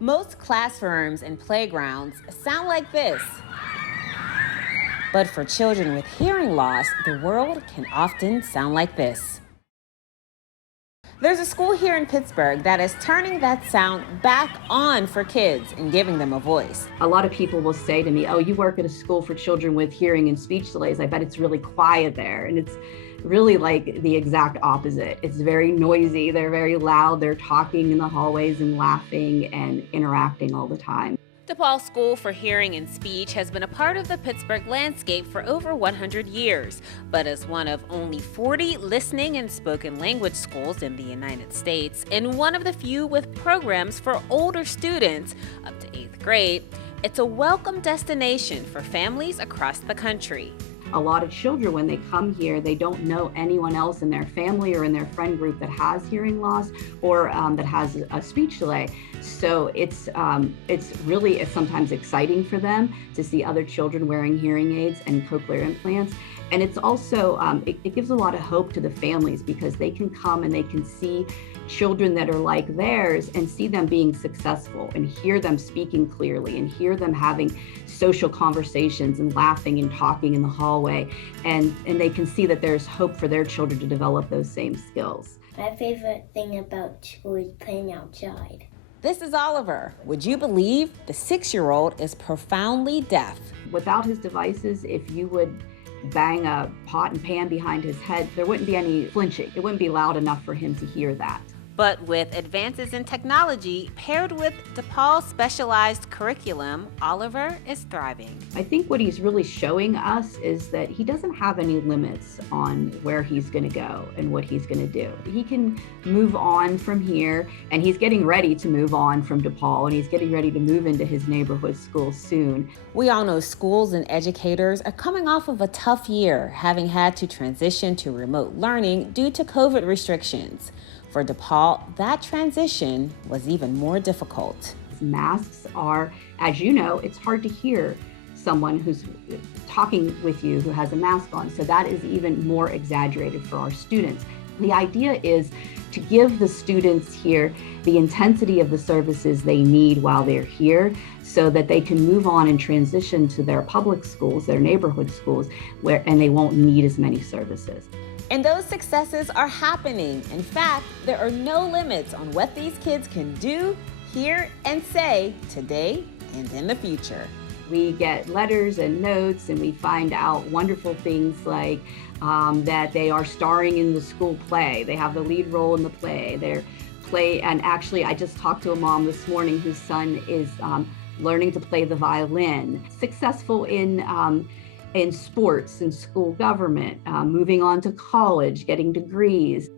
Most classrooms and playgrounds sound like this. But for children with hearing loss, the world can often sound like this. There's a school here in Pittsburgh that is turning that sound back on for kids and giving them a voice. A lot of people will say to me, "Oh, you work at a school for children with hearing and speech delays. I bet it's really quiet there." And it's really like the exact opposite. It's very noisy. They're very loud. They're talking in the hallways and laughing and interacting all the time. DePaul School for Hearing and Speech has been a part of the Pittsburgh landscape for over 100 years, but is one of only 40 listening and spoken language schools in the United States, and one of the few with programs for older students up to 8th grade. It's a welcome destination for families across the country. A lot of children, when they come here, they don't know anyone else in their family or in their friend group that has hearing loss or that has a speech delay. So it's really sometimes exciting for them to see other children wearing hearing aids and cochlear implants. And it's also, it gives a lot of hope to the families because they can come and they can see children that are like theirs and see them being successful and hear them speaking clearly and hear them having social conversations and laughing and talking in the hallway. And they can see that there's hope for their children to develop those same skills. My favorite thing about school is playing outside. This is Oliver. Would you believe the 6-year-old is profoundly deaf? Without his devices, if you would bang a pot and pan behind his head, there wouldn't be any flinching. It wouldn't be loud enough for him to hear that. But with advances in technology paired with DePaul's specialized curriculum, Oliver is thriving. I think what he's really showing us is that he doesn't have any limits on where he's going to go and what he's going to do. He can move on from here, and he's getting ready to move on from DePaul, and he's getting ready to move into his neighborhood school soon. We all know schools and educators are coming off of a tough year, having had to transition to remote learning due to COVID restrictions. For DePaul, that transition was even more difficult. Masks are, as you know, it's hard to hear someone who's talking with you who has a mask on. So that is even more exaggerated for our students. The idea is to give the students here the intensity of the services they need while they're here so that they can move on and transition to their public schools, their neighborhood schools, and they won't need as many services. And those successes are happening. In fact, there are no limits on what these kids can do, hear, and say today and in the future. We get letters and notes, and we find out wonderful things like that they are starring in the school play. They have the lead role in the play. And actually, I just talked to a mom this morning whose son is learning to play the violin, successful in sports and school government, moving on to college, getting degrees.